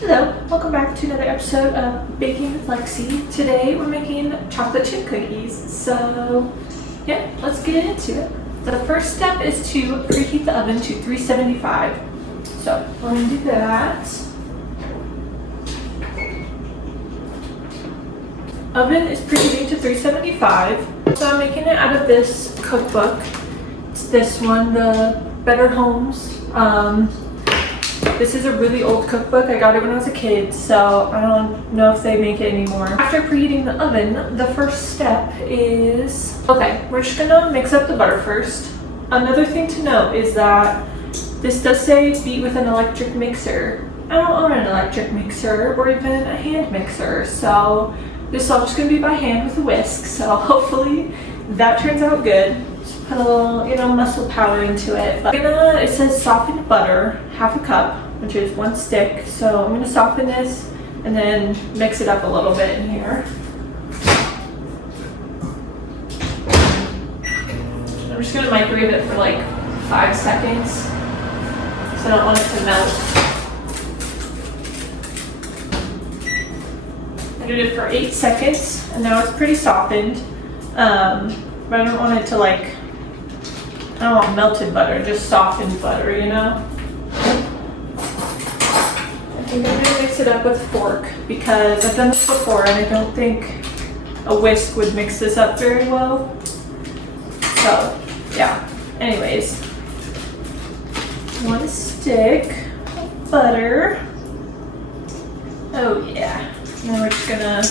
Hello, welcome back to another episode of Baking with Lexie. Today we're making chocolate chip cookies. So yeah, let's get into it. The first step is to preheat the oven to 375. So we're going to do that. Oven is preheating to 375. So I'm making it out of this cookbook. It's this one, the Better Homes. This is a really old cookbook. I got it when I was a kid, so I don't know if they make it anymore. After preheating the oven, the first step is, okay, we're just gonna mix up the butter first. Another thing to note is that this does say beat with an electric mixer. I don't own an electric mixer or even a hand mixer, so this is all just gonna be by hand with a whisk, so hopefully that turns out good. Just put a little, muscle power into it. But it says softened butter, half a cup, which is 1 stick. So I'm gonna soften this and then mix it up a little bit in here. I'm just gonna microwave it for like 5 seconds, so I don't want it to melt. I did it for 8 seconds, and now it's pretty softened. But I don't want it to I don't want melted butter, just softened butter, I think I'm gonna mix it up with a fork because I've done this before and I don't think a whisk would mix this up very well. So, yeah. Anyways, 1 stick of butter. Oh yeah. And then we're just gonna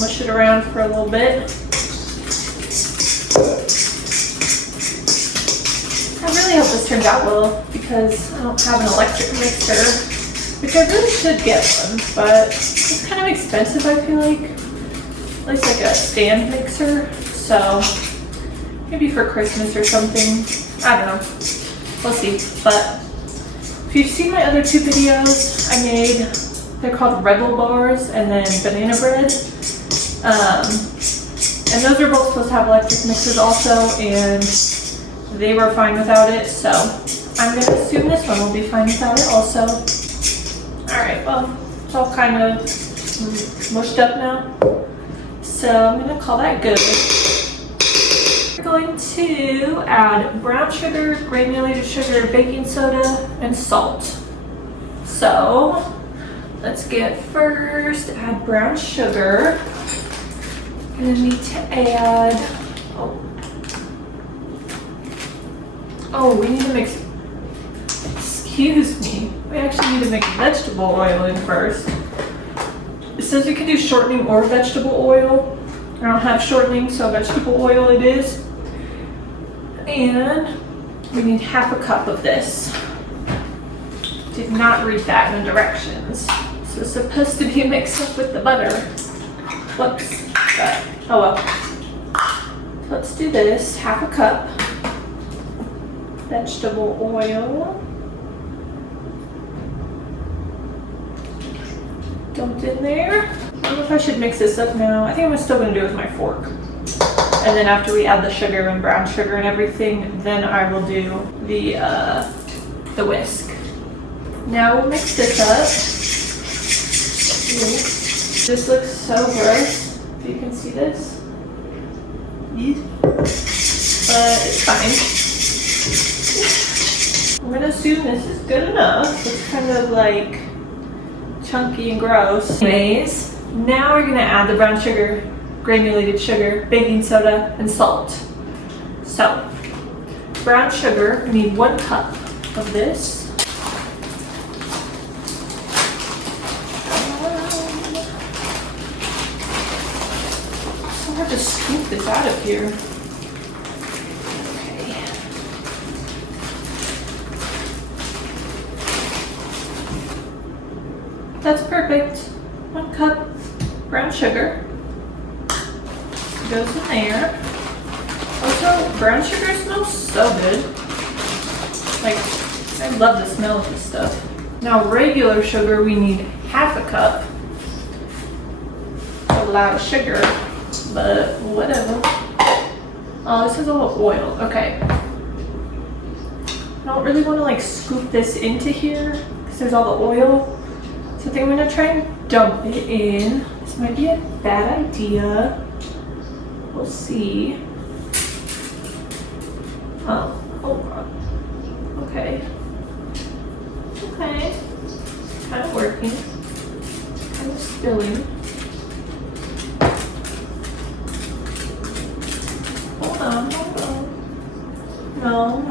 mush it around for a little bit. I really hope this turns out well because I don't have an electric mixer, which I really should get one, but it's kind of expensive, I feel like. At least like a stand mixer, so maybe for Christmas or something. I don't know. We'll see. But if you've seen my other 2 videos I made, they're called Rebel Bars and then Banana Bread. And those are both supposed to have electric mixers also, and they were fine without it, so I'm going to assume this one will be fine without it also. Alright, well, it's all kind of mushed up now, so I'm going to call that good. We're going to add brown sugar, granulated sugar, baking soda, and salt. So let's add brown sugar. I'm gonna need to add, we need to mix, excuse me, we actually need to mix vegetable oil in first. It says you can do shortening or vegetable oil. I don't have shortening, so vegetable oil it is. And we need half a cup of this. Did not read that in the directions. So it's supposed to be mixed up with the butter. Whoops. But, oh well. So let's do this. Half a cup vegetable oil. Dumped in there. I don't know if I should mix this up now. I think I'm still going to do it with my fork. And then after we add the sugar and brown sugar and everything, then I will do the whisk. Now we'll mix this up. Ooh. This looks so gross. You can see this, but it's fine. I'm gonna assume this is good enough. It's kind of like chunky and gross. Anyways, now we're gonna add the brown sugar, granulated sugar, baking soda, and salt. So, brown sugar, we need 1 cup of this. I have to scoop this out of here. Okay. That's perfect. 1 cup brown sugar goes in there. Also, brown sugar smells so good. I love the smell of this stuff. Now, regular sugar, we need half a cup. A lot of sugar. But whatever. Oh, this is a little oil. Okay. I don't really want to scoop this into here because there's all the oil. So I think I'm gonna try and dump it in. This might be a bad idea. We'll see. Oh God. Okay. Okay. Kind of working. Kind of spilling. Hold on. No.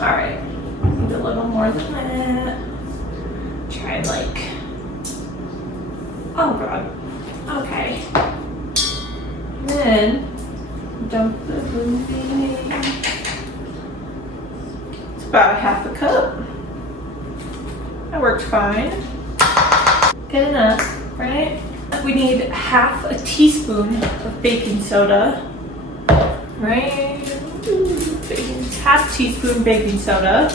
Alright. Need a little more than that. Try like. Oh God. Okay. Then dump the movie. It's about a half a cup. That worked fine. Good enough, right? We need half a teaspoon of baking soda, right? Half teaspoon baking soda.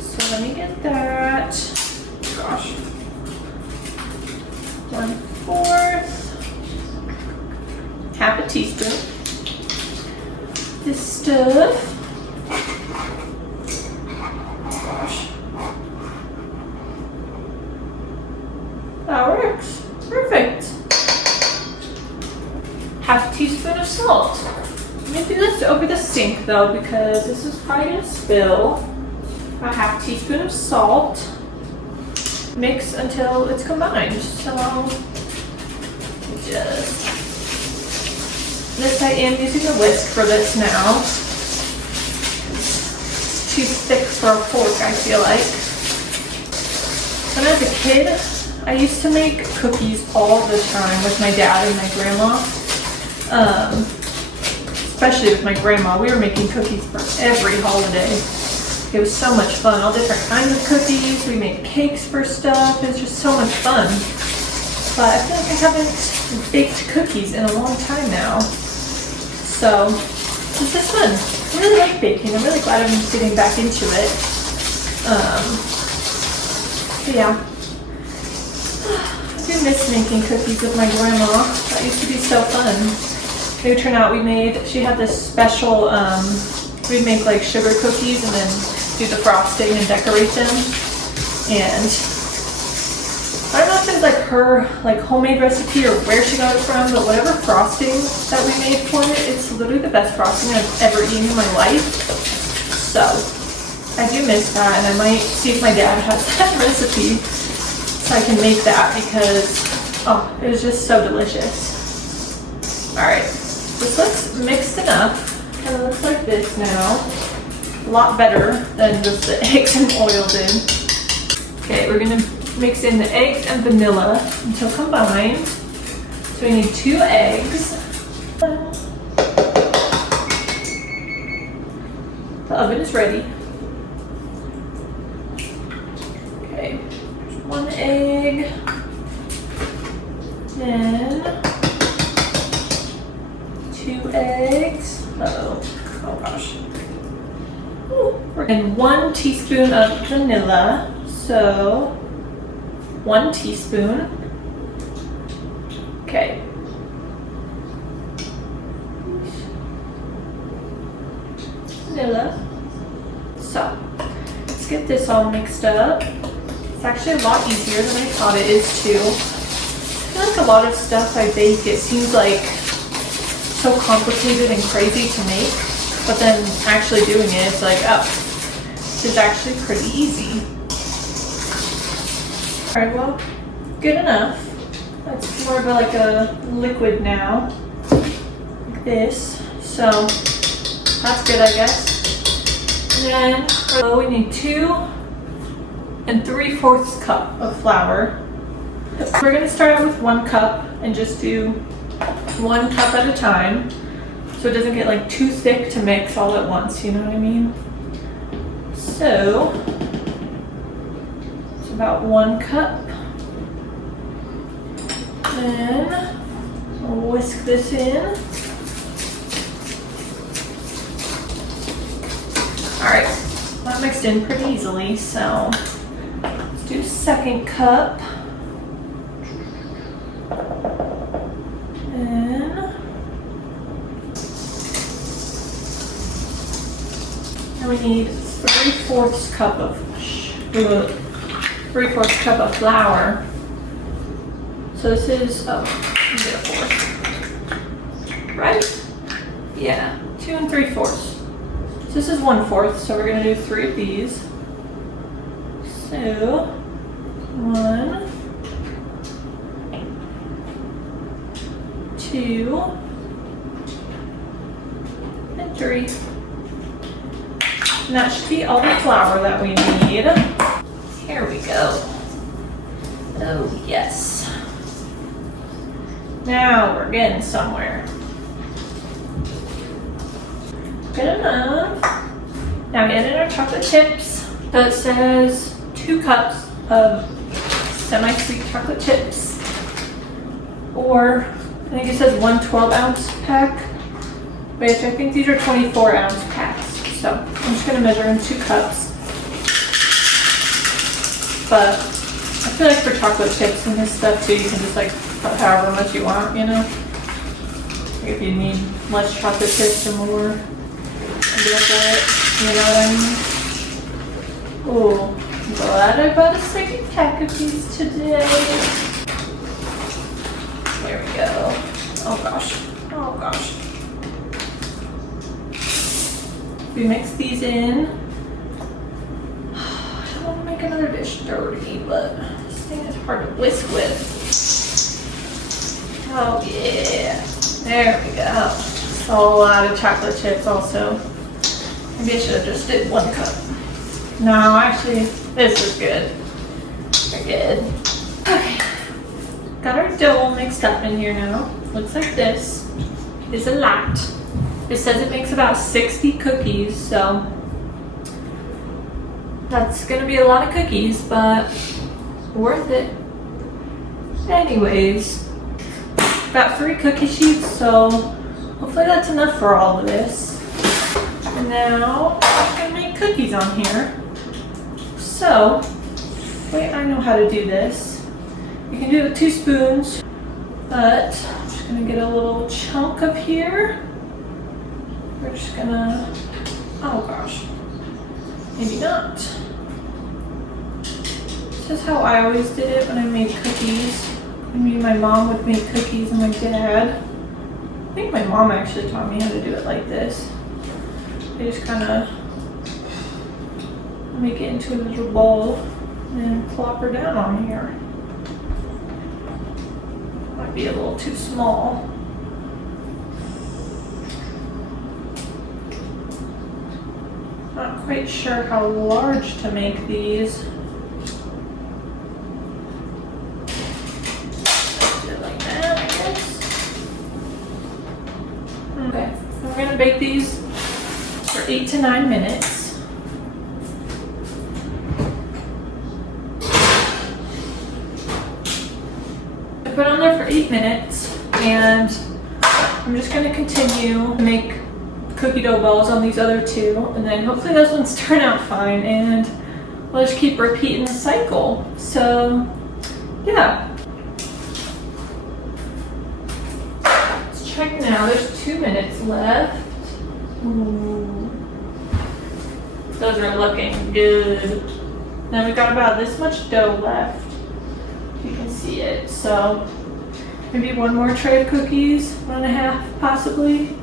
So let me get that. Gosh. 1/4. Half a teaspoon. This stuff. Gosh. That works. Perfect. Half a teaspoon of salt. I'm gonna do this over the sink though because this is probably gonna spill. A half teaspoon of salt. Mix until it's combined. So just this, I am using a whisk for this now. It's too thick for a fork, I feel like. When I was a kid, I used to make cookies all the time with my dad and my grandma. Especially with my grandma. We were making cookies for every holiday. It was so much fun. All different kinds of cookies. We made cakes for stuff. It was just so much fun. But I feel like I haven't baked cookies in a long time now. So this is fun. I really like baking. I'm really glad I'm getting back into it. But yeah. I do miss making cookies with my grandma. That used to be so fun. They would turn out, she had this special, we'd make like sugar cookies and then do the frosting and decorate them. And I don't know if it was like her homemade recipe or where she got it from, but whatever frosting that we made for it, it's literally the best frosting I've ever eaten in my life. So I do miss that, and I might see if my dad has that recipe so I can make that because, it was just so delicious. All right, this looks mixed enough. Kind of looks like this now. A lot better than just the eggs and oil did. Okay, we're gonna mix in the eggs and vanilla until combined. So we need 2 eggs. The oven is ready. Okay, there's 1 egg. Then 2 eggs. Oh gosh. And 1 teaspoon of vanilla. So 1 teaspoon. Okay. Vanilla. So let's get this all mixed up. It's actually a lot easier than I thought it is too. I feel like a lot of stuff I bake, it seems like so complicated and crazy to make, but then actually doing it, it's like, it's actually pretty easy. All right, well, good enough. That's more of like a liquid now, like this. So that's good, I guess. And then we need 2 3/4 cup of flour. We're gonna start out with 1 cup and just do 1 cup at a time, so it doesn't get like too thick to mix all at once, you know what I mean? So it's about 1 cup. Then we'll whisk this in. All right, that mixed in pretty easily, so let's do 2nd cup. And we need 3/4 cup of 3/4 cup of flour. So this is, oh, let me get a fourth. Right? Yeah, 2 3/4. So this is 1/4, so we're gonna do 3 of these. So, 1, 2, and 3. And that should be all the flour that we need. Here we go. Oh, yes. Now we're getting somewhere. Good enough. Now we added our chocolate chips. So it says 2 cups of semi-sweet chocolate chips. Or, I think it says 1 12-ounce pack. Which I think these are 24-ounce packs. So I'm just gonna measure in 2 cups. But I feel like for chocolate chips and this stuff too, you can just like put however much you want, you know? Like if you need less chocolate chips or more, and go for it, you know what I mean? Oh, I'm glad I bought a second pack of these today. There we go. Oh gosh, oh gosh. We mix these in. I don't want to make another dish dirty, but this thing is hard to whisk with. Oh yeah, there we go. That's a lot of chocolate chips also. Maybe I should have just did 1 cup. No, actually, this is good. We're good. Okay, got our dough all mixed up in here now. Looks like this. It's a lot. It says it makes about 60 cookies, so that's gonna be a lot of cookies, but worth it. Anyways, got 3 cookie sheets, so hopefully that's enough for all of this. And now I'm gonna make cookies on here. So, wait, I know how to do this. You can do it with 2 spoons, but I'm just gonna get a little chunk of here. We're just gonna, oh gosh, maybe not. This is how I always did it when I made cookies. Maybe my mom would make cookies and my dad. I think my mom actually taught me how to do it like this. I just kind of make it into a little bowl and plop her down on here. Might be a little too small. Not quite sure how large to make these. Do it like that, I guess. Okay, we're gonna bake these for 8 to 9 minutes. I put on there for 8 minutes, and I'm just gonna continue to make cookie dough balls on these other 2, and then hopefully those ones turn out fine, and we'll just keep repeating the cycle. So yeah, let's check now. There's 2 minutes left. Ooh. Those are looking good. Now we got about this much dough left. You can see it. So maybe 1 more tray of cookies, 1.5 possibly.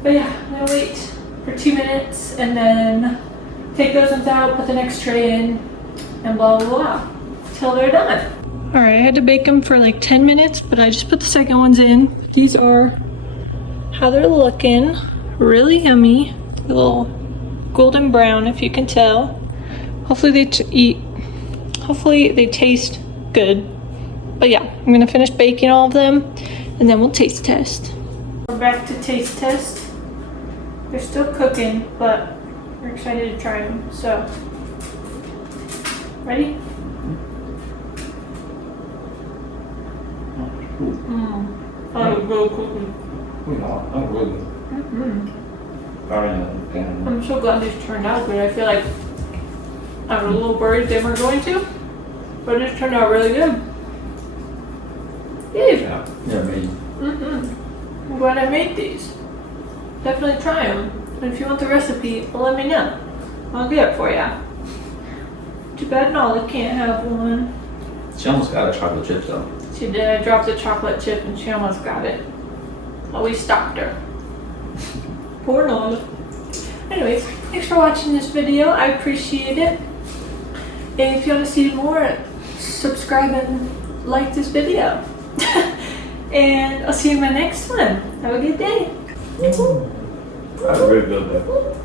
But yeah, I'm gonna wait for 2 minutes and then take those ones out, put the next tray in, and blah blah blah, till they're done. All right, I had to bake them for like 10 minutes, but I just put the second ones in. These are how they're looking. Really yummy. A little golden brown, if you can tell. Hopefully they taste good. But yeah, I'm gonna finish baking all of them, and then we'll taste test. We're back to taste test. They're still cooking, but we're excited to try them. So, ready? Oh, really cooking. I'm so glad these turned out good. I feel like I was a little worried they weren't going to, but it turned out really good. Yeah, amazing. I'm glad I made these. Definitely try them. And if you want the recipe, let me know. I'll get it for you. Too bad Nala can't have one. She almost got a chocolate chip though. She did. I dropped a chocolate chip and she almost got it. But we stopped her. Poor Nala. Anyways, thanks for watching this video. I appreciate it. And if you want to see more, subscribe and like this video. And I'll see you in my next one. Have a good day. Have a very good day.